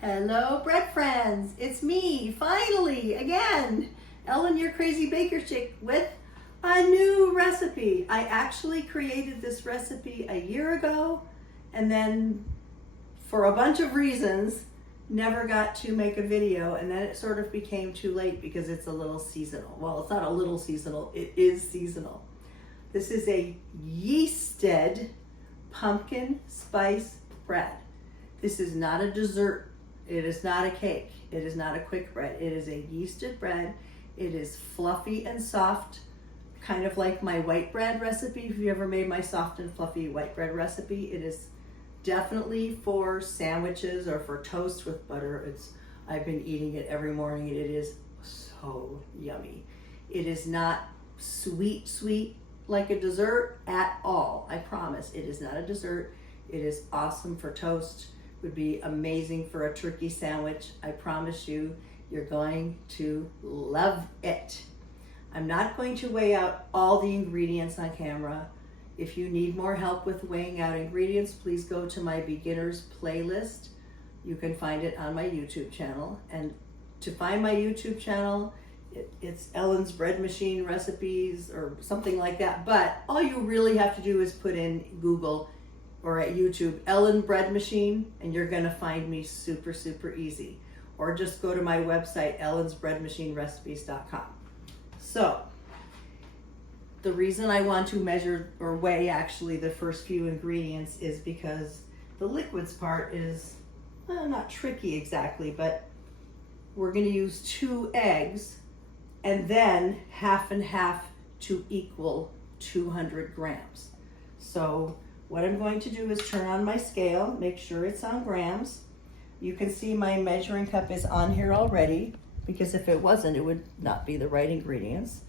Hello, bread friends. It's me, finally, again. Ellen, your crazy baker chick with a new recipe. I actually created this recipe a year ago and then for a bunch of reasons, never got to make a video, and then it sort of became too late because it's a little seasonal. Well, it's not a little seasonal, it is seasonal. This is a yeasted pumpkin spice bread. This is not a dessert. It is not a cake. It is not a quick bread. It is a yeasted bread. It is fluffy and soft, kind of like my white bread recipe. If you ever made my soft and fluffy white bread recipe, it is definitely for sandwiches or for toast with butter. I've been eating it every morning and it is so yummy. It is not sweet like a dessert at all. I promise. It is not a dessert. It is awesome for toast. Would be amazing for a turkey sandwich. I promise you, you're going to love it. I'm not going to weigh out all the ingredients on camera. If you need more help with weighing out ingredients, please go to my beginners playlist. You can find it on my YouTube channel. And to find my YouTube channel, it's Ellen's Bread Machine Recipes or something like that. But all you really have to do is put in Google or at YouTube, Ellen Bread Machine, and you're gonna find me super easy. Or just go to my website, EllentheBreadMachineRecipes.com. So, the reason I want to measure or weigh actually the first few ingredients is because the liquids part is not tricky exactly, but we're gonna use 2 eggs and then half and half to equal 200 grams. So what I'm going to do is turn on my scale, make sure it's on grams. You can see my measuring cup is on here already, because if it wasn't, it would not be the right ingredients.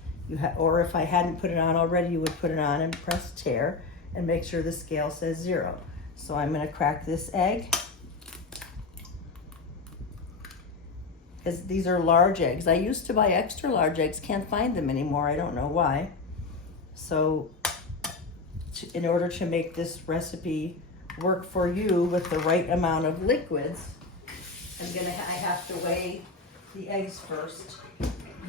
Or if I hadn't put it on already, you would put it on and press tare and make sure the scale says 0. So I'm gonna crack this egg. Because these are large eggs. I used to buy extra large eggs, can't find them anymore, I don't know why. So in order to make this recipe work for you with the right amount of liquids, I have to weigh the eggs first.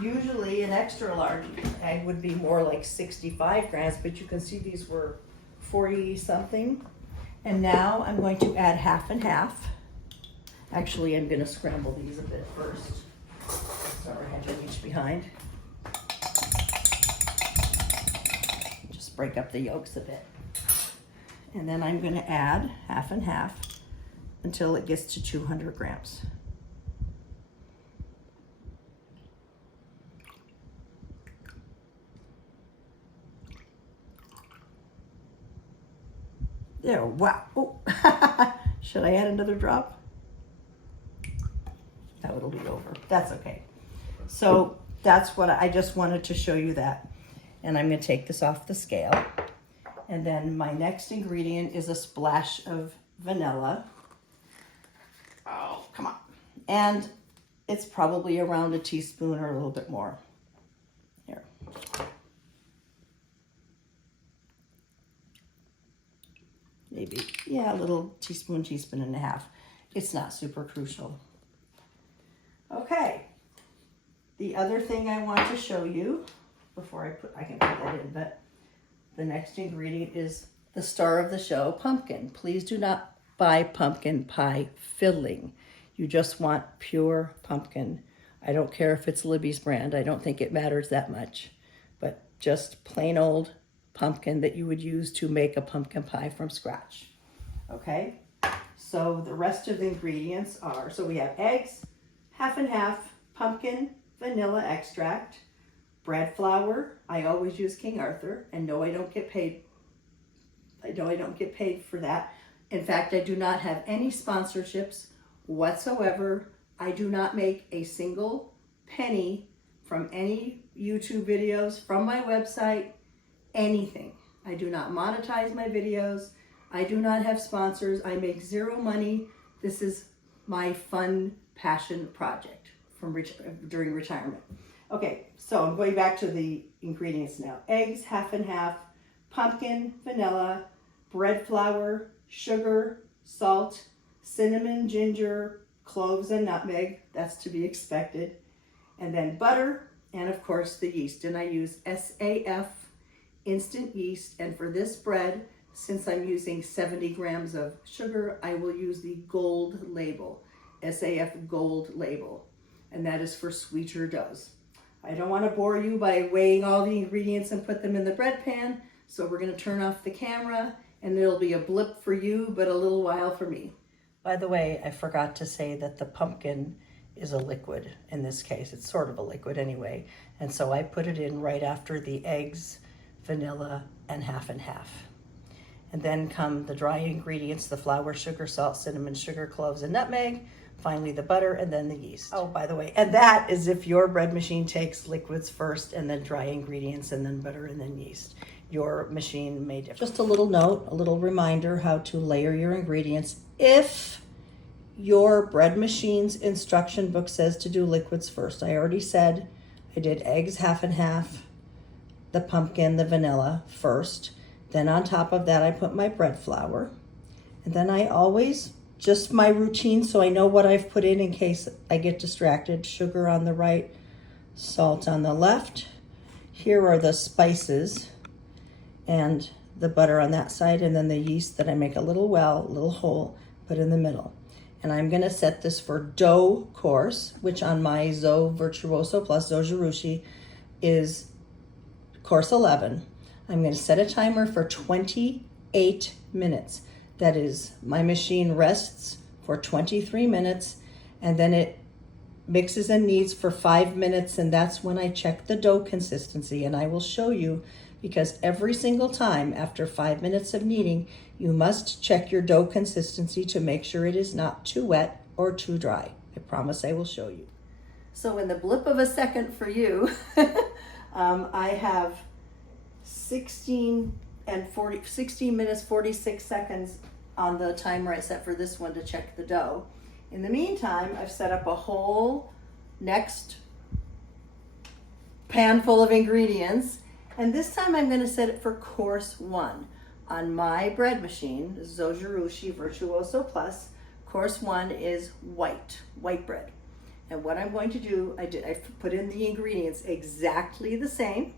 Usually an extra large egg would be more like 65 grams, but you can see these were 40 something. And now I'm going to add half and half. Actually, I'm gonna scramble these a bit first. Sorry, I had to reach behind. Just break up the yolks a bit. And then I'm gonna add half and half until it gets to 200 grams. There, wow. Oh. Should I add another drop? No, it'll be over. That's okay. So that's what I just wanted to show you that. And I'm gonna take this off the scale. And then my next ingredient is a splash of vanilla. Oh, come on. And it's probably around a teaspoon or a little bit more. Here. Maybe, yeah, a little teaspoon and a half. It's not super crucial. Okay. The other thing I want to show you before I can put that in, but the next ingredient is the star of the show, pumpkin. Please do not buy pumpkin pie filling. You just want pure pumpkin. I don't care if it's Libby's brand. I don't think it matters that much, but just plain old pumpkin that you would use to make a pumpkin pie from scratch. Okay, so the rest of the ingredients are, so we have eggs, half and half, pumpkin, vanilla extract, bread flour. I always use King Arthur, and no, I don't get paid. I don't get paid for that. In fact, I do not have any sponsorships whatsoever. I do not make a single penny from any YouTube videos, from my website, anything. I do not monetize my videos. I do not have sponsors. I make 0 money. This is my fun passion project from during retirement. Okay, so I'm going back to the ingredients now. Eggs, half and half, pumpkin, vanilla, bread flour, sugar, salt, cinnamon, ginger, cloves and nutmeg, that's to be expected, and then butter, and of course the yeast. And I use SAF instant yeast, and for this bread, since I'm using 70 grams of sugar, I will use the gold label, SAF gold label, and that is for sweeter doughs. I don't want to bore you by weighing all the ingredients and put them in the bread pan, so we're going to turn off the camera, and it'll be a blip for you, but a little while for me. By the way, I forgot to say that the pumpkin is a liquid in this case. It's sort of a liquid anyway, and so I put it in right after the eggs, vanilla, and half. And then come the dry ingredients, the flour, sugar, salt, cinnamon, sugar, cloves, and nutmeg. Finally, the butter, and then the yeast. Oh, by the way, and that is if your bread machine takes liquids first, and then dry ingredients, and then butter, and then yeast. Your machine may differ. Just a little note, a little reminder how to layer your ingredients. If your bread machine's instruction book says to do liquids first, I already said I did eggs half and half, the pumpkin, the vanilla first. Then on top of that, I put my bread flour. And then I always, just my routine, so I know what I've put in case I get distracted. Sugar on the right, salt on the left. Here are the spices and the butter on that side, and then the yeast that I make a little well, a little hole, put in the middle. And I'm gonna set this for dough course, which on my Zo Virtuoso Plus Zo Girouche is course 11. I'm going to set a timer for 28 minutes. That is, my machine rests for 23 minutes, and then it mixes and kneads for 5 minutes, and that's when I check the dough consistency. And I will show you, because every single time after 5 minutes of kneading, you must check your dough consistency to make sure it is not too wet or too dry. I promise I will show you. So in the blip of a second for you, I have 16 minutes 46 seconds on the timer I set for this one to check the dough. In the meantime, I've set up a whole next pan full of ingredients, and this time I'm going to set it for course 1 on my bread machine, Zo Girouche Virtuoso Plus. Course 1 is white bread, and what I'm going to do, I put in the ingredients exactly the same,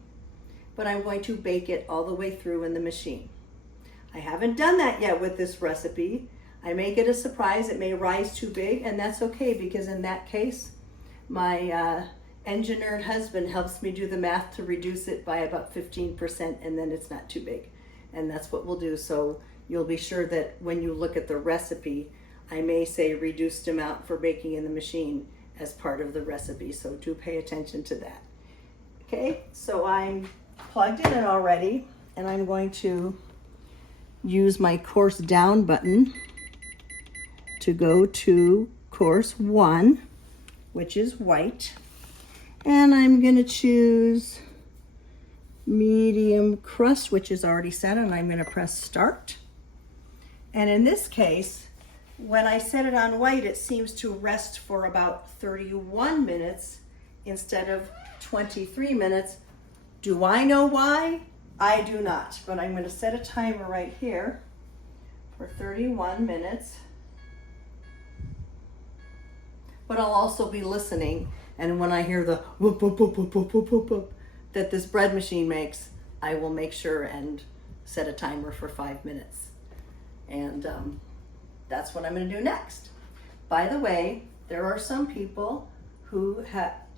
but I'm going to bake it all the way through in the machine. I haven't done that yet with this recipe. I make it a surprise. It may rise too big, and that's okay, because in that case, my engineered husband helps me do the math to reduce it by about 15%, and then it's not too big. And that's what we'll do. So you'll be sure that when you look at the recipe, I may say reduced amount for baking in the machine as part of the recipe. So do pay attention to that. Okay, so I'm plugged in it already, and I'm going to use my course down button to go to course 1, which is white, and I'm going to choose medium crust, which is already set, and I'm going to press start. And in this case, when I set it on white, it seems to rest for about 31 minutes instead of 23 minutes. Do I know why? I do not, but I'm going to set a timer right here for 31 minutes. But I'll also be listening, and when I hear the whoop, whoop, whoop, whoop, whoop, whoop, whoop, whoop that this bread machine makes, I will make sure and set a timer for 5 minutes. And that's what I'm going to do next. By the way, there are some people who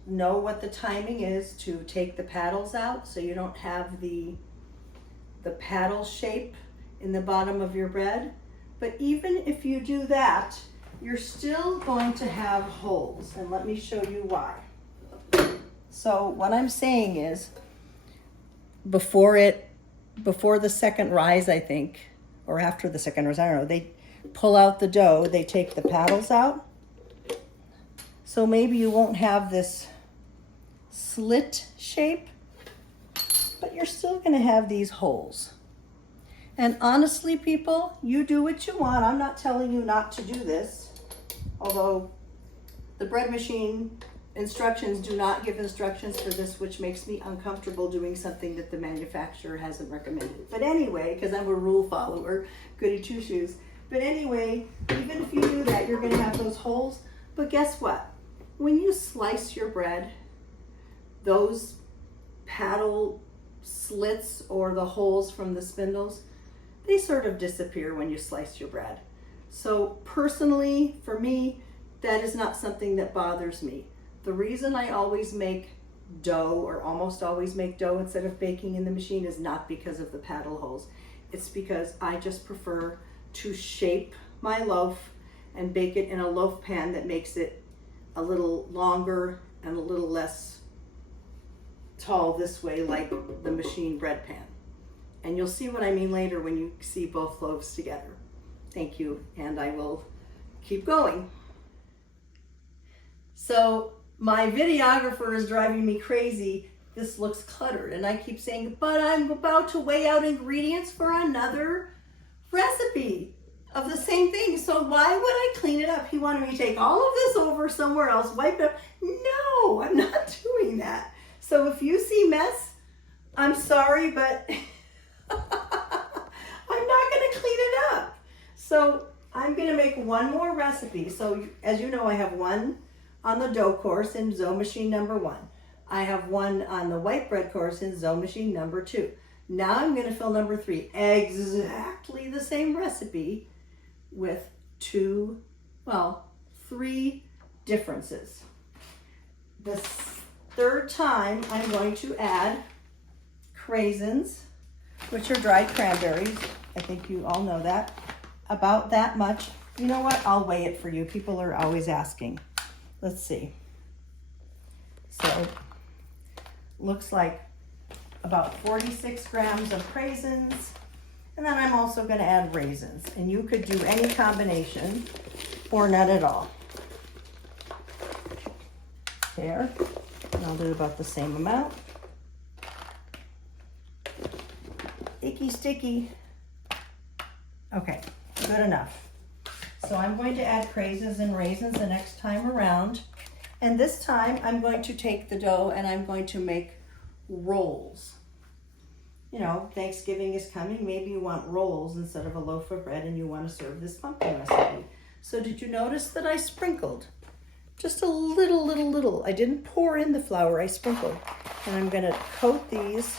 know what the timing is to take the paddles out, so you don't have the paddle shape in the bottom of your bread. But even if you do that, you're still going to have holes, and let me show you why. So what I'm saying is, before the second rise, I think, or after the second rise, I don't know, they pull out the dough, they take the paddles out. So maybe you won't have this slit shape, but you're still going to have these holes. And honestly, people, you do what you want. I'm not telling you not to do this, although the bread machine instructions do not give instructions for this, which makes me uncomfortable doing something that the manufacturer hasn't recommended. But anyway, because I'm a rule follower, goody two shoes. But anyway, even if you do that, you're going to have those holes. But guess what? When you slice your bread, those paddle slits or the holes from the spindles, they sort of disappear when you slice your bread. So personally, for me, that is not something that bothers me. The reason I always make dough, or almost always make dough instead of baking in the machine, is not because of the paddle holes. It's because I just prefer to shape my loaf and bake it in a loaf pan that makes it a little longer and a little less tall this way, like the machine bread pan. And you'll see what I mean later when you see both loaves together. Thank you, and I will keep going. So my videographer is driving me crazy. This looks cluttered, and I keep saying, but I'm about to weigh out ingredients for another recipe of the same thing. So why would I clean it up? He wanted me to take all of this over somewhere else, wipe it up. No, I'm not doing that. So if you see mess, I'm sorry, but I'm not gonna clean it up. So I'm gonna make one more recipe. So as you know, I have one on the dough course in Zoe machine number 1. I have one on the white bread course in Zoe machine number 2. Now I'm gonna fill number 3. Exactly the same recipe with 3 differences. The third time I'm going to add Craisins, which are dried cranberries. I think you all know that. About that much. You know what? I'll weigh it for you. People are always asking. Let's see. So, looks like about 46 grams of Craisins. And then I'm also going to add raisins. And you could do any combination or not at all. There. And I'll do about the same amount. Icky sticky. Okay, good enough. So I'm going to add craisins and raisins the next time around. And this time I'm going to take the dough and I'm going to make rolls. You know, Thanksgiving is coming. Maybe you want rolls instead of a loaf of bread and you want to serve this pumpkin recipe. So did you notice that I sprinkled? Just a little. I didn't pour in the flour, I sprinkled. And I'm gonna coat these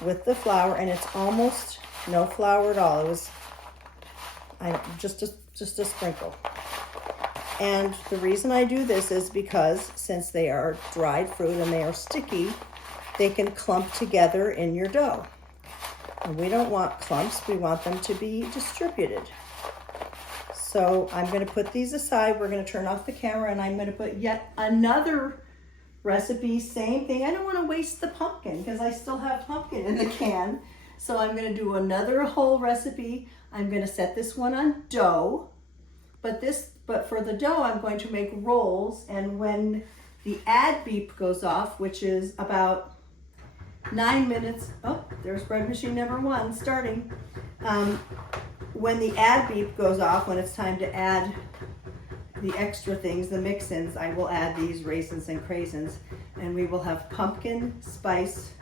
with the flour, and it's almost no flour at all. It was just a sprinkle. And the reason I do this is because since they are dried fruit and they are sticky, they can clump together in your dough. And we don't want clumps, we want them to be distributed. So I'm going to put these aside. We're going to turn off the camera and I'm going to put yet another recipe, same thing. I don't want to waste the pumpkin because I still have pumpkin in the can. So I'm going to do another whole recipe. I'm going to set this one on dough, but for the dough, I'm going to make rolls. And when the ad beep goes off, which is about 9 minutes, oh, there's bread machine number 1 starting. When the ad beep goes off, when it's time to add the extra things, the mix-ins, I will add these raisins and craisins, and we will have pumpkin spice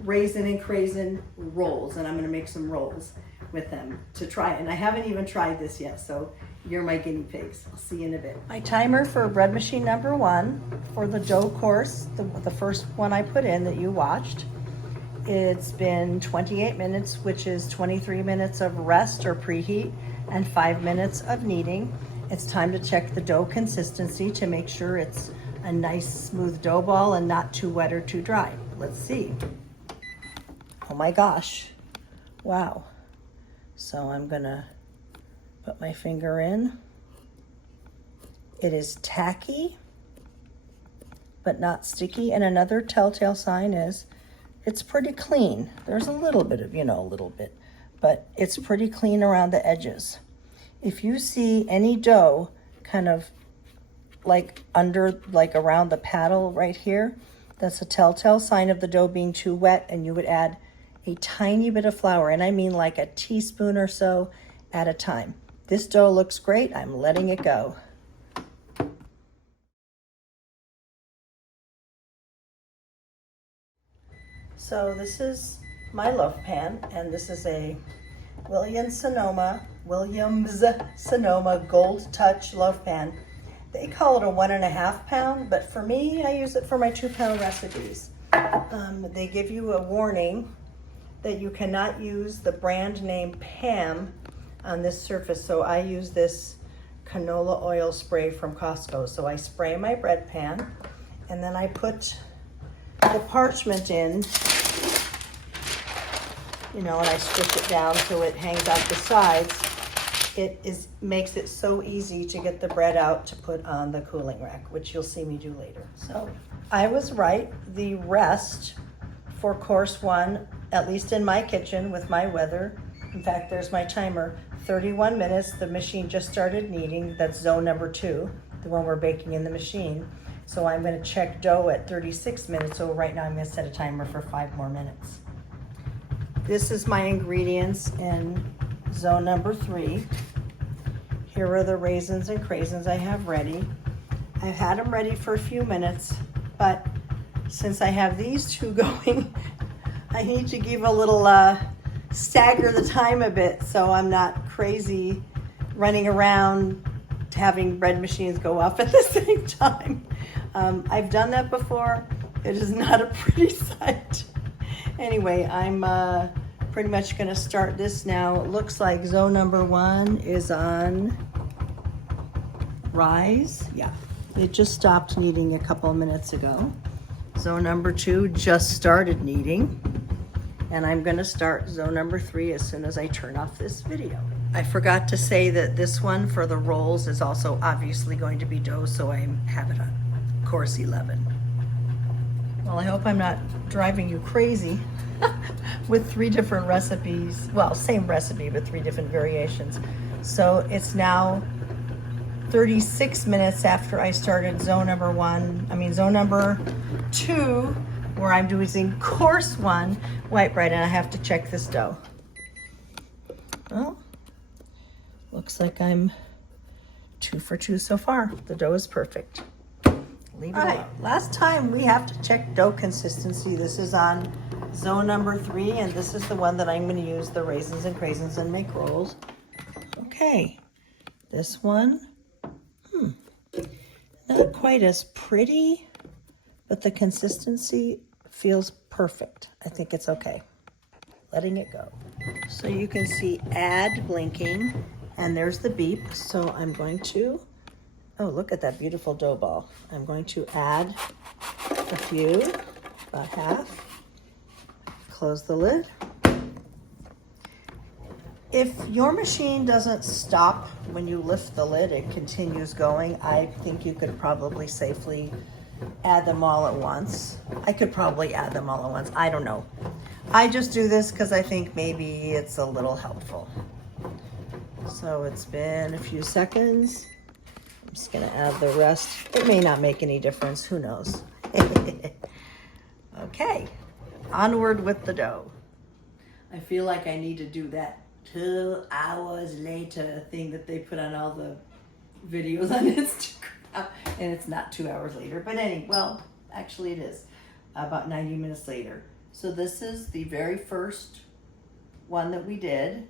raisin and craisin rolls, and I'm going to make some rolls with them to try it. And I haven't even tried this yet, so you're my guinea pigs. I'll see you in a bit. My timer for bread machine number 1 for the dough course, the first one I put in that you watched. It's been 28 minutes, which is 23 minutes of rest or preheat and 5 minutes of kneading. It's time to check the dough consistency to make sure it's a nice smooth dough ball and not too wet or too dry. Let's see. Oh my gosh. Wow. So I'm gonna put my finger in. It is tacky, but not sticky. And another telltale sign is it's pretty clean. There's a little bit of, a little bit, but it's pretty clean around the edges. If you see any dough kind of like around the paddle right here, that's a telltale sign of the dough being too wet, and you would add a tiny bit of flour, and I mean like a teaspoon or so at a time. This dough looks great. I'm letting it go. So this is my loaf pan, and this is a Williams Sonoma Gold Touch loaf pan. They call it a 1.5 pound, but for me, I use it for my 2-pound recipes. They give you a warning that you cannot use the brand name Pam on this surface. So I use this canola oil spray from Costco. So I spray my bread pan, and then I put the parchment in, you know, and I stretch it down so it hangs out the sides. It makes it so easy to get the bread out to put on the cooling rack, which you'll see me do later. So I was right. The rest for course 1, at least in my kitchen with my weather, in fact, there's my timer, 31 minutes. The machine just started kneading. That's zone number 2, the one we're baking in the machine. So I'm going to check dough at 36 minutes. So right now I'm going to set a timer for 5 more minutes. This is my ingredients in zone number 3. Here are the raisins and craisins I have ready. I've had them ready for a few minutes, but since I have these 2 going, I need to give a little stagger the time a bit so I'm not crazy running around having bread machines go off at the same time. I've done that before. It is not a pretty sight. Anyway, I'm pretty much going to start this now. It looks like zone number 1 is on rise. Yeah, it just stopped kneading a couple of minutes ago. Zone number 2 just started kneading. And I'm going to start zone number 3 as soon as I turn off this video. I forgot to say that this one for the rolls is also obviously going to be dough, so I have it on course 11. Well, I hope I'm not driving you crazy with 3 different recipes. Well, same recipe, but 3 different variations. So it's now 36 minutes after I started zone number 2, where I'm doing course 1 white bread, and I have to check this dough. Well, looks like I'm 2 for 2 so far. The dough is perfect. Leave it alone. Last time we have to check dough consistency. This is on zone number 3, and this is the one that I'm going to use the raisins and craisins and make rolls. Okay, this one, not quite as pretty, but the consistency feels perfect. I think it's okay. Letting it go. So you can see add blinking, and there's the beep. So I'm going to, oh, look at that beautiful dough ball. I'm going to add a few, about half. Close the lid. If your machine doesn't stop when you lift the lid, it continues going. I think you could probably safely add them all at once. I could probably add them all at once. I don't know. I just do this because I think maybe it's a little helpful. So it's been a few seconds. I'm just gonna add the rest. It may not make any difference, who knows? Okay, onward with the dough. I feel like I need to do that 2 hours later thing that they put on all the videos on Instagram. And it's not 2 hours later, but anyway, well, actually it is about 90 minutes later. So this is the very first one that we did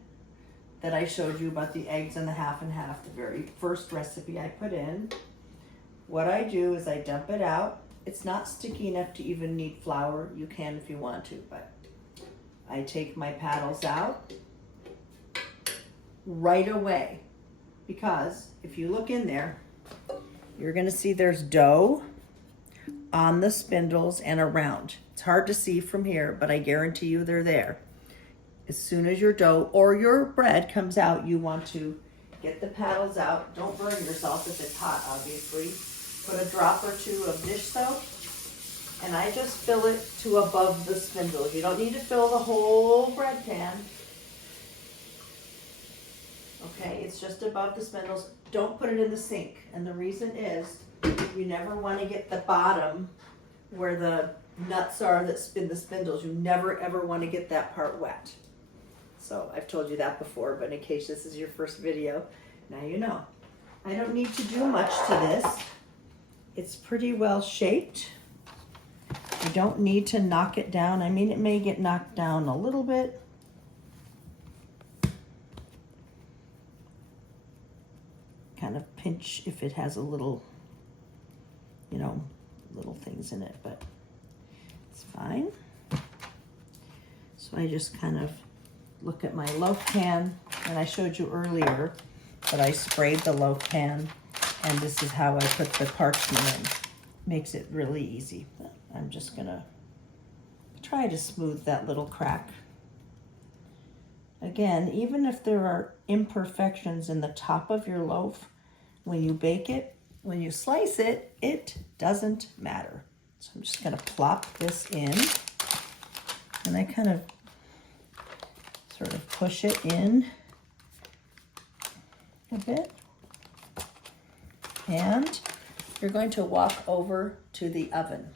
that I showed you about the eggs and the half and half, the very first recipe I put in. What I do is I dump it out. It's not sticky enough to even need flour. You can if you want to, but I take my paddles out right away, because if you look in there, you're gonna see there's dough on the spindles and around. It's hard to see from here, but I guarantee you they're there. As soon as your dough or your bread comes out, you want to get the paddles out. Don't burn yourself if it's hot, obviously. Put a drop or 2 of dish soap, and I just fill it to above the spindle. You don't need to fill the whole bread pan. Okay, it's just above the spindles. Don't put it in the sink. And the reason is you never want to get the bottom where the nuts are that spin the spindles. You never ever want to get that part wet. So I've told you that before, but in case this is your first video, now you know. I don't need to do much to this. It's pretty well shaped. You don't need to knock it down. I mean, it may get knocked down a little bit. Kind of pinch if it has a little you know, little things in it, but it's fine. So I just kind of look at my loaf pan, and I showed you earlier that I sprayed the loaf pan, and this is how I put the parchment in. Makes it really easy. I'm just gonna try to smooth that little crack. Again, even if there are imperfections in the top of your loaf, when you bake it, when you slice it, it doesn't matter. So I'm just gonna plop this in, and I kind of sort of push it in a bit. And you're going to walk over to the oven.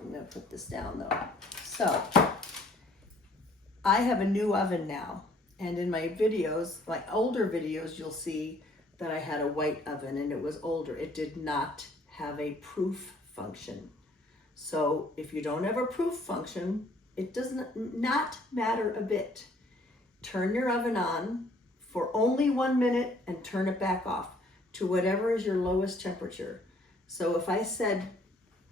I'm gonna put this down though. So, I have a new oven now, and in my videos, my older videos, you'll see that I had a white oven and it was older. It did not have a proof function. So if you don't have a proof function, it does not matter a bit. Turn your oven on for only 1 minute and turn it back off to whatever is your lowest temperature. So if I said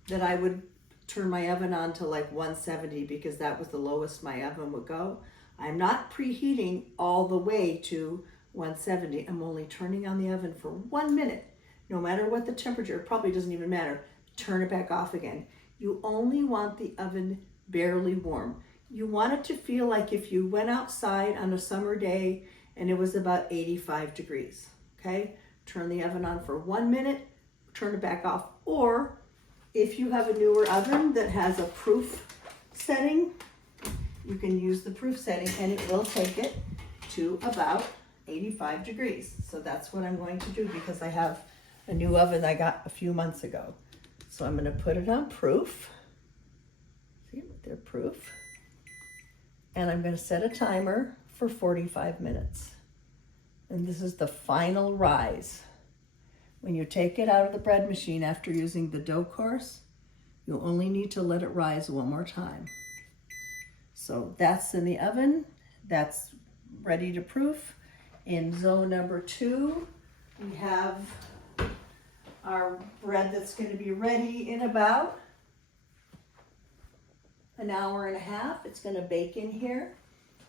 that I would turn my oven on to like 170 because that was the lowest my oven would go, I'm not preheating all the way to 170. I'm only turning on the oven for 1 minute. No matter what the temperature, it probably doesn't even matter. Turn it back off again. You only want the oven barely warm. You want it to feel like if you went outside on a summer day and it was about 85 degrees, okay? Turn the oven on for 1 minute, turn it back off. Or if you have a newer oven that has a proof setting, you can use the proof setting and it will take it to about 85 degrees. So that's what I'm going to do because I have a new oven I got a few months ago. So I'm gonna put it on proof. See, they're proof. And I'm gonna set a timer for 45 minutes. And this is the final rise. When you take it out of the bread machine after using the dough course, you'll only need to let it rise one more time. So that's in the oven. That's ready to proof. In zone number 2, we have our bread that's going to be ready in about an hour and a half. It's going to bake in here.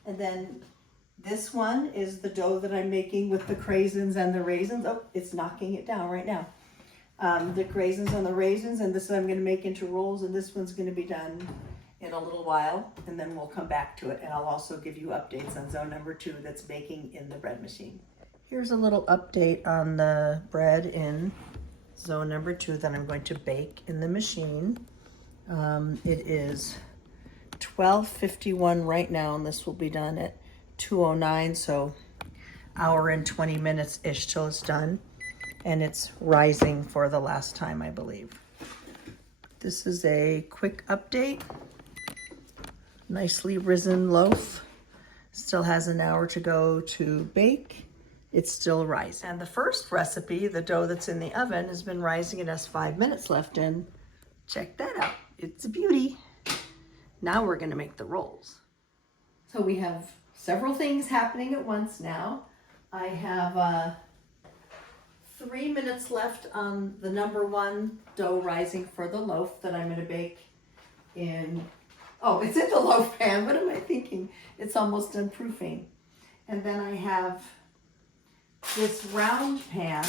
And then this one is the dough that I'm making with the craisins and the raisins. Oh, it's knocking it down right now. The craisins and the raisins, and this I'm going to make into rolls, and this one's going to be done in a little while, and then we'll come back to it, and I'll also give you updates on zone number 2 that's baking in the bread machine. Here's a little update on the bread in zone number 2 that I'm going to bake in the machine. It is 12:51 right now, and this will be done at 2:09, so hour and 20 minutes-ish till it's done, and it's rising for the last time, I believe. This is a quick update. Nicely risen loaf. Still has an hour to go to bake. It's still rising. And the first recipe, the dough that's in the oven, has been rising. It has 5 minutes left in. Check that out. It's a beauty. Now we're gonna make the rolls. So we have several things happening at once now. I have 3 minutes left on the number 1 dough rising for the loaf that I'm gonna bake in. Oh, it's in the loaf pan. What am I thinking? It's almost done proofing. And then I have this round pan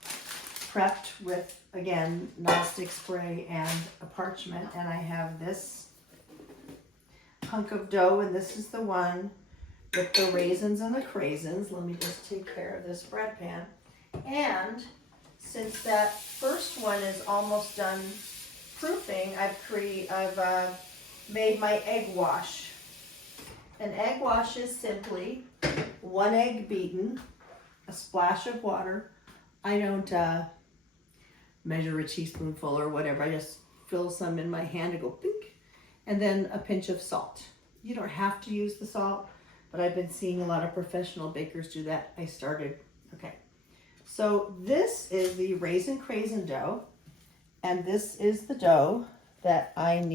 prepped with, again, nonstick spray and a parchment. And I have this hunk of dough, and this is the one with the raisins and the craisins. Let me just take care of this bread pan. And since that first one is almost done proofing, I've made my egg wash. An egg wash is simply 1 egg beaten, a splash of water. I don't measure a teaspoonful or whatever. I just fill some in my hand and go pink, and then a pinch of salt. You don't have to use the salt, but I've been seeing a lot of professional bakers do that. I started. Okay. So this is the raisin craisin dough, and this is the dough that I'm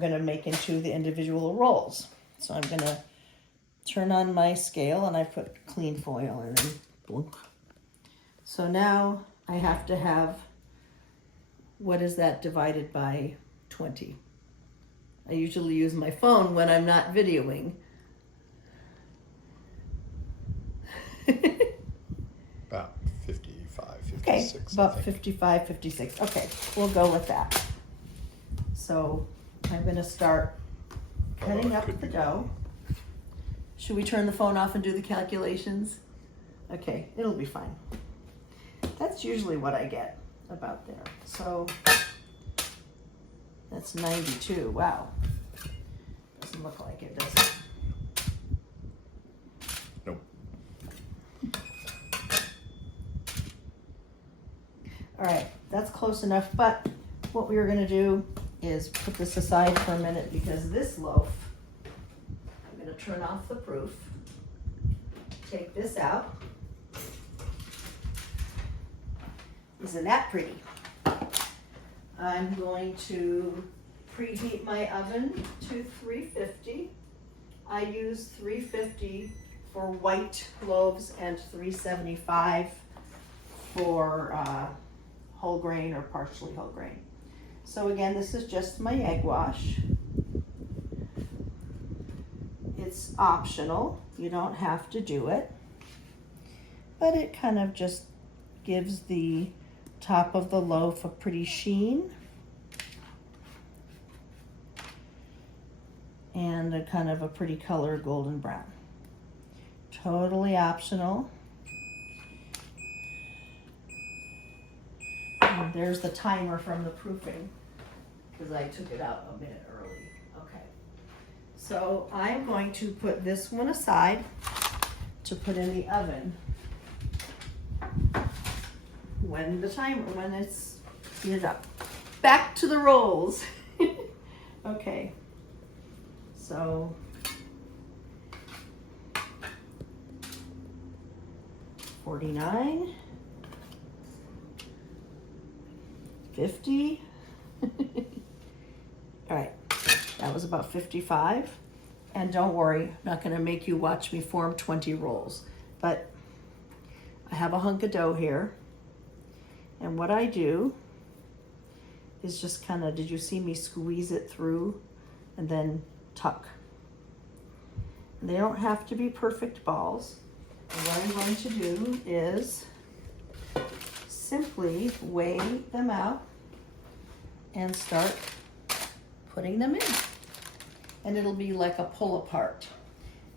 going to make into the individual rolls. So I'm going to turn on my scale, and I put clean foil in and blunk, So now I have to have, what is that divided by 20? I usually use my phone when I'm not videoing. About 55, 56. Okay, about 55, 56. Okay, we'll go with that. So I'm going to start cutting up the dough. Should we turn the phone off and do the calculations? Okay, it'll be fine. That's usually what I get about there. So that's 92. Wow. Doesn't look like it, does it? Nope. All right, that's close enough, but what we were gonna do is put this aside for a minute because this loaf, I'm gonna turn off the proof, take this out. Isn't that pretty? I'm going to preheat my oven to 350. I use 350 for white loaves and 375 for whole grain or partially whole grain. So again, this is just my egg wash. It's optional, you don't have to do it, but it kind of just gives the top of the loaf a pretty sheen and a kind of a pretty color, golden brown. Totally optional. And there's the timer from the proofing because I took it out a minute early. Okay, so I'm going to put this one aside to put in the oven when it's heated up. Back to the rolls. Okay, so $49, $50. All right, that was about 55. And don't worry, I'm not gonna make you watch me form 20 rolls, but I have a hunk of dough here. And what I do is just kind of, did you see me squeeze it through and then tuck? And they don't have to be perfect balls. And what I'm going to do is simply weigh them out and start putting them in. And it'll be like a pull apart.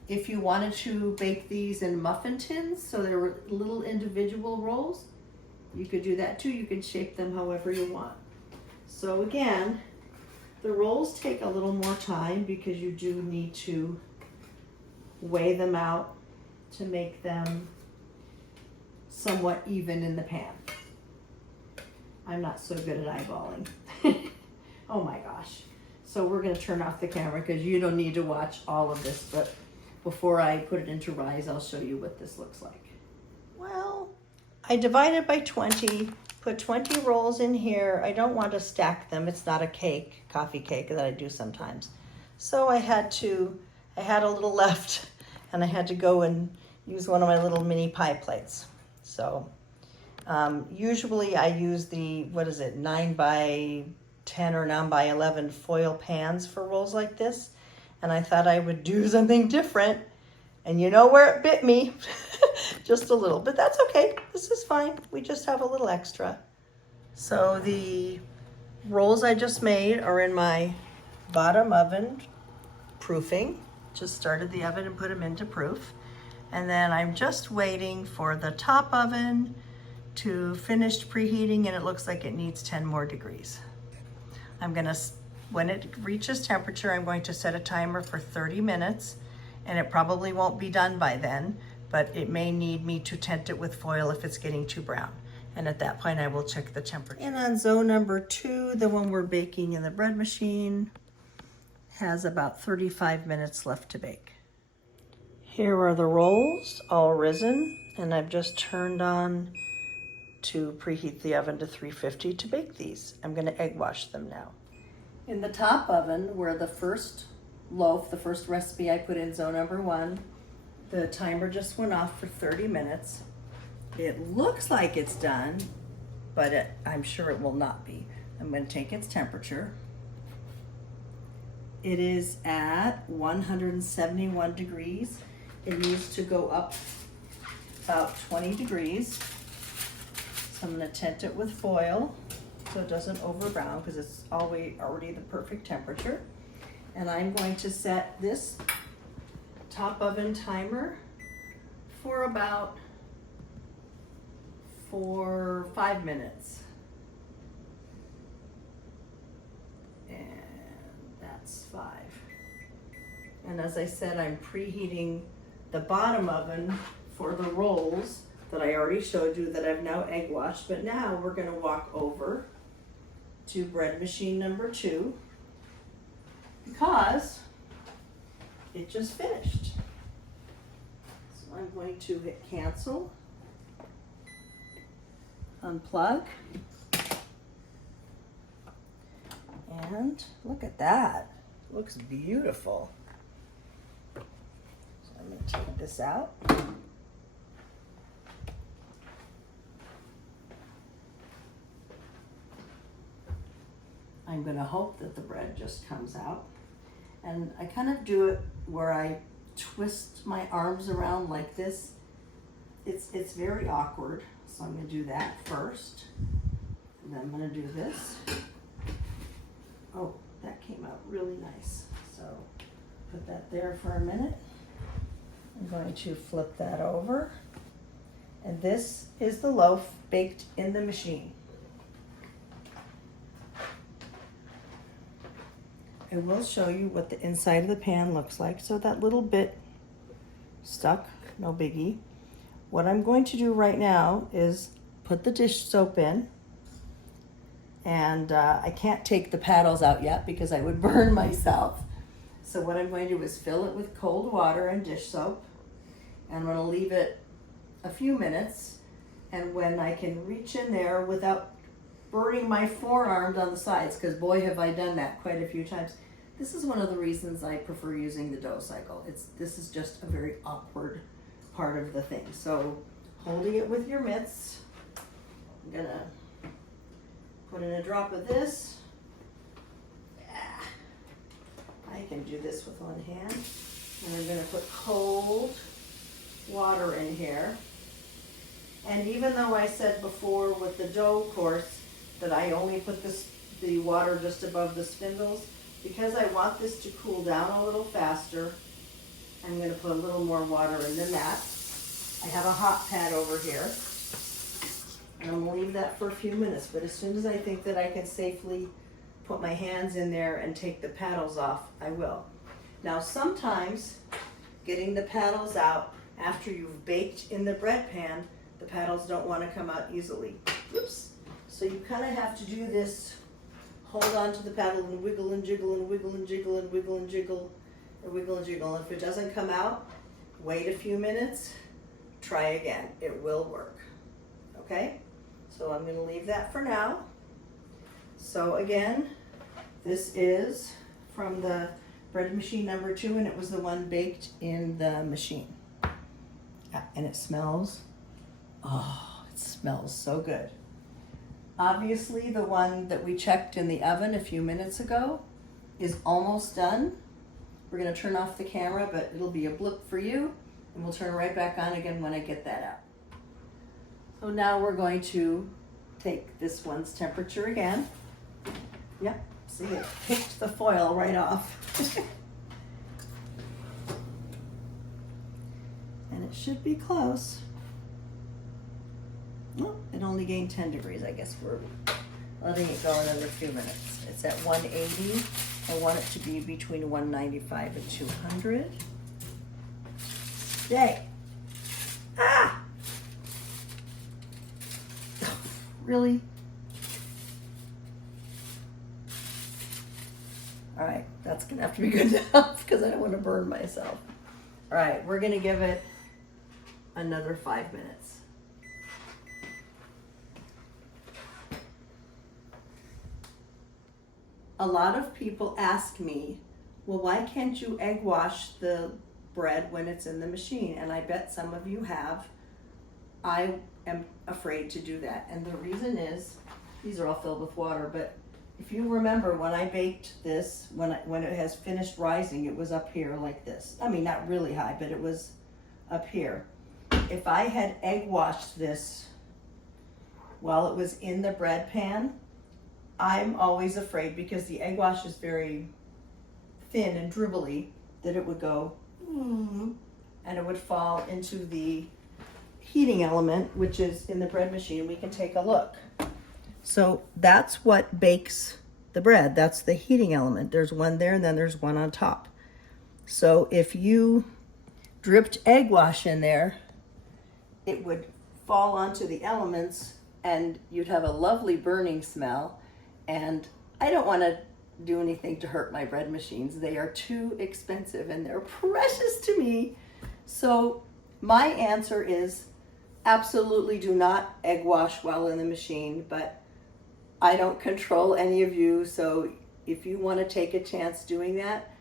If you wanted to bake these in muffin tins, so they were little individual rolls, you could do that too. You can shape them however you want. So again, the rolls take a little more time because you do need to weigh them out to make them somewhat even in the pan. I'm not so good at eyeballing. Oh my gosh. So we're gonna turn off the camera because you don't need to watch all of this, but before I put it into Rise, I'll show you what this looks like. Well, I divided by 20, put 20 rolls in here. I don't want to stack them. It's not a cake, coffee cake that I do sometimes. So I had a little left and I had to go and use one of my little mini pie plates. So usually I use the, 9 by 10 or 9 by 11 foil pans for rolls like this. And I thought I would do something different. And you know where it bit me? Just a little, but that's okay. This is fine. We just have a little extra. So the rolls I just made are in my bottom oven proofing. Just started the oven and put them into proof. And then I'm just waiting for the top oven to finish preheating, and it looks like it needs 10 more degrees. When it reaches temperature, I'm going to set a timer for 30 minutes, and it probably won't be done by then, but it may need me to tent it with foil if it's getting too brown. And at that point, I will check the temperature. And on zone number 2, the one we're baking in the bread machine, has about 35 minutes left to bake. Here are the rolls, all risen, and I've just turned on to preheat the oven to 350 to bake these. I'm gonna egg wash them now. In the top oven, where the first loaf, the first recipe I put in zone number 1, the timer just went off for 30 minutes. It looks like it's done, but I'm sure it will not be. I'm going to take its temperature. It is at 171 degrees. It needs to go up about 20 degrees. So I'm going to tent it with foil so it doesn't over brown because it's already the perfect temperature. And I'm going to set this top oven timer for about 5 minutes. And that's 5. And as I said, I'm preheating the bottom oven for the rolls that I already showed you that I've now egg washed. But now we're going to walk over to bread machine number 2 because it just finished. So I'm going to hit cancel, unplug, and look at that. Looks beautiful. So I'm going to take this out. I'm going to hope that the bread just comes out. And I kind of do it where I twist my arms around like this. It's very awkward, so I'm going to do that first. And then I'm going to do this. Oh, that came out really nice. So put that there for a minute. I'm going to flip that over. And this is the loaf baked in the machine. I will show you what the inside of the pan looks like. So that little bit stuck, no biggie. What I'm going to do right now is put the dish soap in. And I can't take the paddles out yet because I would burn myself. So what I'm going to do is fill it with cold water and dish soap. And I'm going to leave it a few minutes. And when I can reach in there without burning my forearms on the sides, because boy have I done that quite a few times. This is one of the reasons I prefer using the dough cycle. This is just a very awkward part of the thing. So holding it with your mitts, I'm gonna put in a drop of this. Yeah, I can do this with one hand. And I'm gonna put cold water in here. And even though I said before with the dough course that I only put the water just above the spindles, because I want this to cool down a little faster, I'm going to put a little more water in than that. I have a hot pad over here, and I'm going to leave that for a few minutes, but as soon as I think that I can safely put my hands in there and take the paddles off, I will. Now sometimes getting the paddles out after you've baked in the bread pan, the paddles don't want to come out easily. Oops. So you kind of have to do this, hold on to the paddle and wiggle and jiggle and wiggle and jiggle and wiggle and jiggle and wiggle and jiggle. And if it doesn't come out, wait a few minutes, try again. It will work. Okay? So I'm going to leave that for now. So again, this is from the bread machine number 2, and it was the one baked in the machine. And it smells, oh, it smells so good. Obviously, the one that we checked in the oven a few minutes ago is almost done. We're going to turn off the camera, but it'll be a blip for you, and we'll turn right back on again when I get that out. So now we're going to take this one's temperature again. Yep, see, it picked the foil right off. And it should be close. Oh, it only gained 10 degrees. I guess we're letting it go another few minutes. It's at 180. I want it to be between 195 and 200. Yay. Ah! Really? All right, that's gonna have to be good enough because I don't want to burn myself. All right, we're gonna give it another 5 minutes. A lot of people ask me, well, why can't you egg wash the bread when it's in the machine? And I bet some of you have I am afraid to do that. And the reason is, these are all filled with water, but if you remember when I baked this, when it has finished rising, it was up here like this. I mean, not really high, but it was up here. If I had egg washed this while it was in the bread pan, I'm always afraid, because the egg wash is very thin and dribbly, that it would go and it would fall into the heating element, which is in the bread machine. We can take a look. So that's what bakes the bread. That's the heating element. There's one there, and then there's one on top. So if you dripped egg wash in there, it would fall onto the elements and you'd have a lovely burning smell. And I don't want to do anything to hurt my bread machines. They are too expensive and they're precious to me. So my answer is absolutely do not egg wash while in the machine, but I don't control any of you. So if you want to take a chance doing that,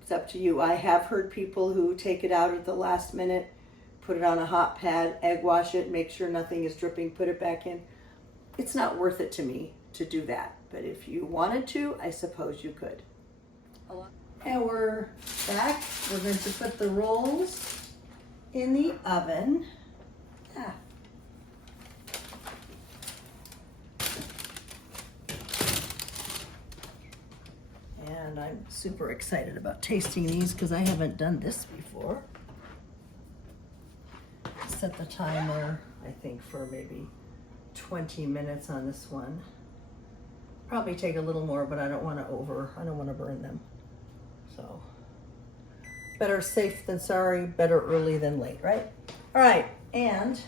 it's up to you. I have heard people who take it out at the last minute, put it on a hot pad, egg wash it, make sure nothing is dripping, put it back in. It's not worth it to me to do that. But if you wanted to, I suppose you could. And we're back. We're going to put the rolls in the oven. And I'm super excited about tasting these because I haven't done this before. Set the timer, I think, for maybe 20 minutes on this one. Probably take a little more, but I don't want to burn them. So better safe than sorry, better early than late, right? All right, and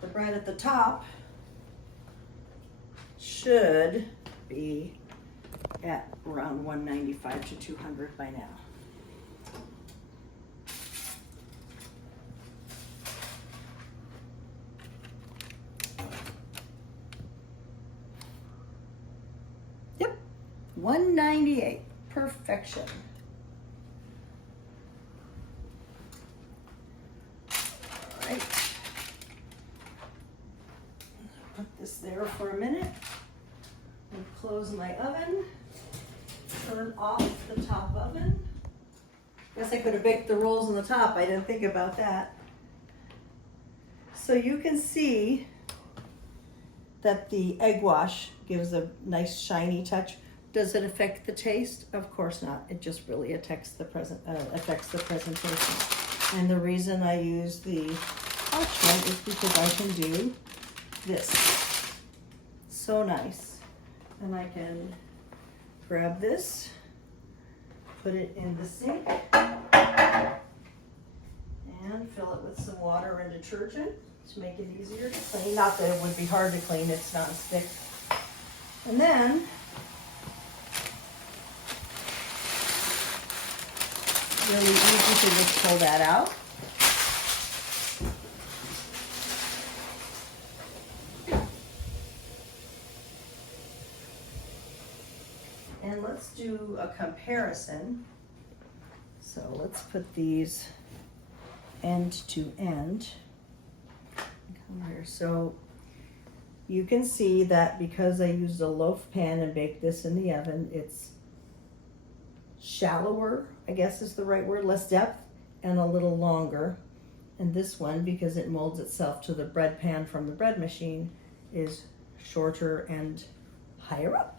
the bread at the top should be at around 195 to 200 by now. Yep, 198, perfection. All right, put this there for a minute and close my oven. Turn off the top oven. Guess I could have baked the rolls on the top. I didn't think about that. So you can see that the egg wash gives a nice shiny touch. Does it affect the taste? Of course not. It just really affects the presentation. And the reason I use the parchment is because I can do this. So nice. And I can grab this, put it in the sink, and fill it with some water and detergent to make it easier to clean. Not that it would be hard to clean, it's non-stick. And then really easy to just pull that out. And let's do a comparison. So let's put these end to end. Come here. So you can see that because I used a loaf pan and baked this in the oven, it's shallower, I guess is the right word, less depth, and a little longer. And this one, because it molds itself to the bread pan from the bread machine, is shorter and higher up.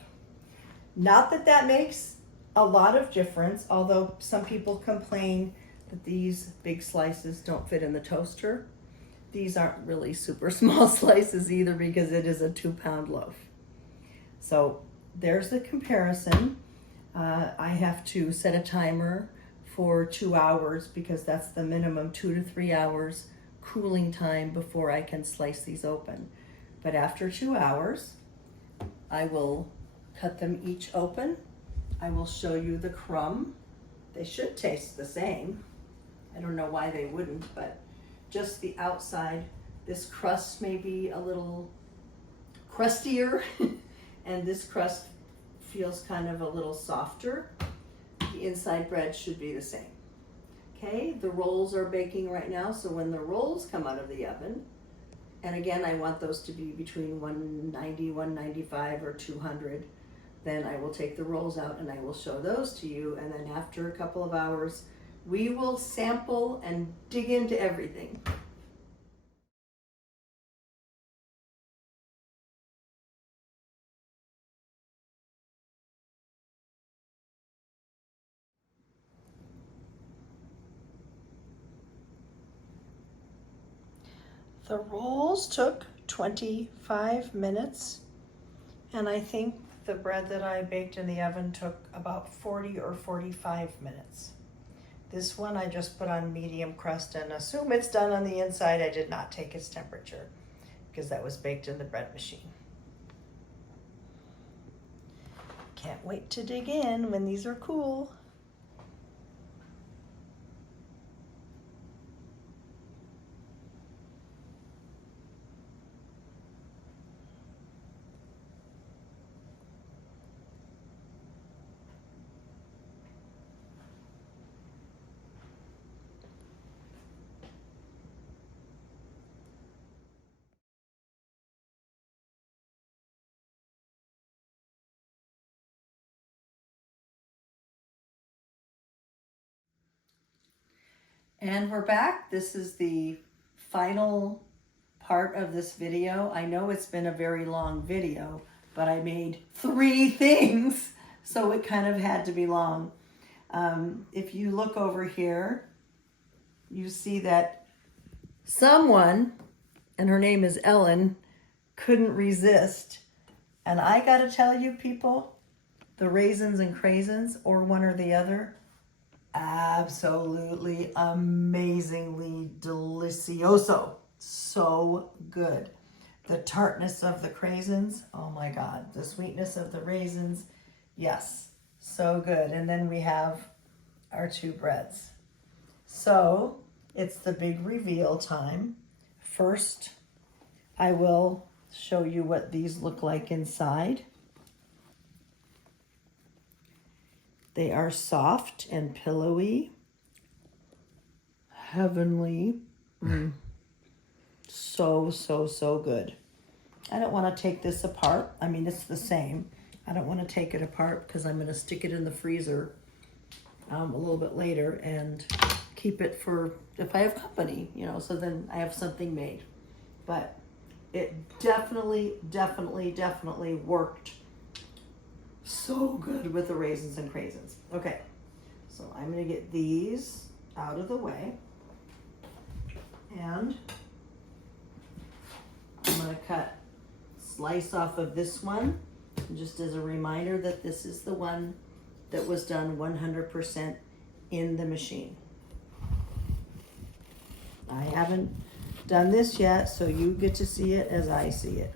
Not that that makes a lot of difference, although some people complain that these big slices don't fit in the toaster. These aren't really super small slices either because it is a 2-pound loaf. So there's the comparison. I have to set a timer for 2 hours because that's the minimum 2 to 3 hours cooling time before I can slice these open. But after 2 hours, I will cut them each open. I will show you the crumb. They should taste the same. I don't know why they wouldn't, but just the outside. This crust may be a little crustier and this crust feels kind of a little softer. The inside bread should be the same. Okay, the rolls are baking right now, so when the rolls come out of the oven, and again, I want those to be between 190, 195, or 200, then I will take the rolls out and I will show those to you, and then after a couple of hours, we will sample and dig into everything. The rolls took 25 minutes, and I think the bread that I baked in the oven took about 40 or 45 minutes. This one I just put on medium crust and assume it's done on the inside. I did not take its temperature because that was baked in the bread machine. Can't wait to dig in when these are cool. And we're back. This is the final part of this video. I know it's been a very long video, but I made 3 things, so it kind of had to be long. If you look over here, you see that someone, and her name is Ellen, couldn't resist. And I gotta tell you people, the raisins and craisins, or one or the other, absolutely amazingly delicioso. So good. The tartness of the craisins, oh my God. The sweetness of the raisins, yes, so good. And then we have our 2 breads. So it's the big reveal time. First, I will show you what these look like inside. They are soft and pillowy, heavenly. So, so, so good. I don't want to take this apart. I mean, it's the same. I don't want to take it apart because I'm going to stick it in the freezer a little bit later and keep it for if I have company, you know, so then I have something made. But it definitely, definitely, definitely worked so good with the raisins and craisins. Okay, so I'm gonna get these out of the way, and I'm gonna cut slice off of this one, just as a reminder that this is the one that was done 100% in the machine. I haven't done this yet, so you get to see it as I see it.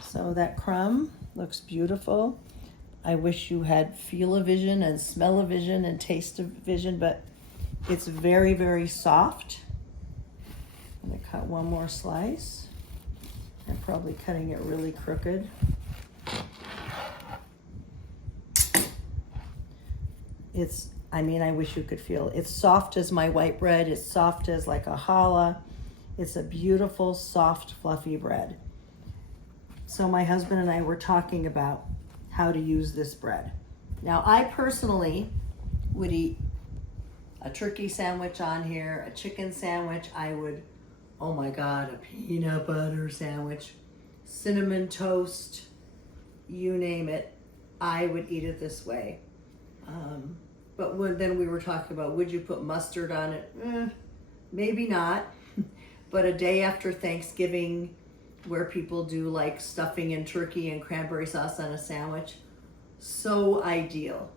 So that crumb looks beautiful. I wish you had feel-o-vision and smell-o-vision and taste-o-vision, but it's very, very soft. I'm gonna cut one more slice. I'm probably cutting it really crooked. I wish you could feel it. It's soft as my white bread. It's soft as like a challah. It's a beautiful, soft, fluffy bread. So my husband and I were talking about how to use this bread. Now, I personally would eat a turkey sandwich on here, a chicken sandwich. I would, oh my God, a peanut butter sandwich, cinnamon toast, you name it. I would eat it this way. But then we were talking about, would you put mustard on it? Maybe not. But a day after Thanksgiving, where people do like stuffing and turkey and cranberry sauce on a sandwich, so ideal.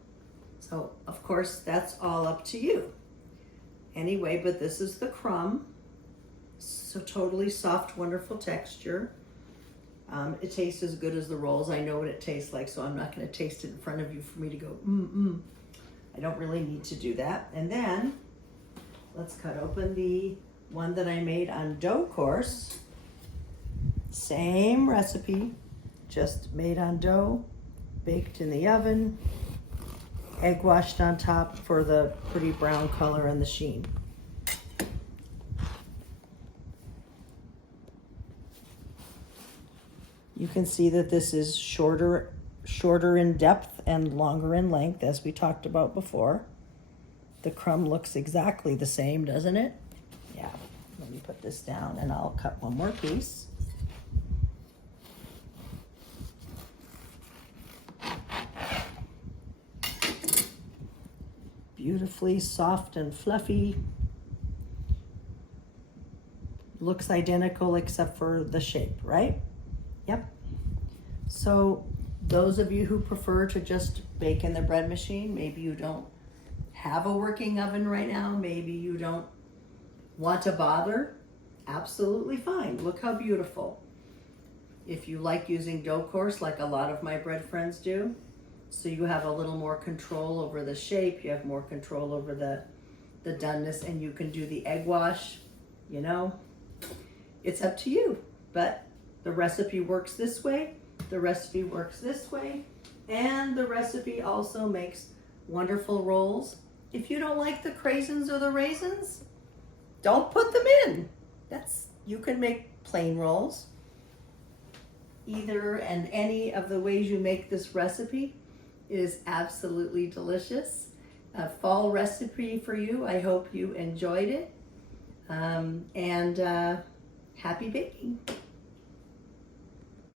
So of course, that's all up to you. Anyway, but this is the crumb. So totally soft, wonderful texture. It tastes as good as the rolls. I know what it tastes like, so I'm not going to taste it in front of you for me to go, I don't really need to do that. And then let's cut open the one that I made on dough course. Same recipe, just made on dough. baked in the oven, egg washed on top for the pretty brown color and the sheen. You can see that this is shorter in depth and longer in length, as we talked about before. The crumb looks exactly the same, doesn't it? Yeah, let me put this down and I'll cut one more piece. Beautifully soft and fluffy. Looks identical except for the shape, right? Yep. So those of you who prefer to just bake in the bread machine, maybe you don't have a working oven right now, maybe you don't want to bother, absolutely fine. Look how beautiful. If you like using dough course like a lot of my bread friends do, so you have a little more control over the shape, you have more control over the doneness, and you can do the egg wash, you know, it's up to you. But the recipe works this way, the recipe works this way, and the recipe also makes wonderful rolls. If you don't like the craisins or the raisins, don't put them in. You can make plain rolls. Either and any of the ways you make this recipe is absolutely delicious. A fall recipe for you. I hope you enjoyed it. Happy baking.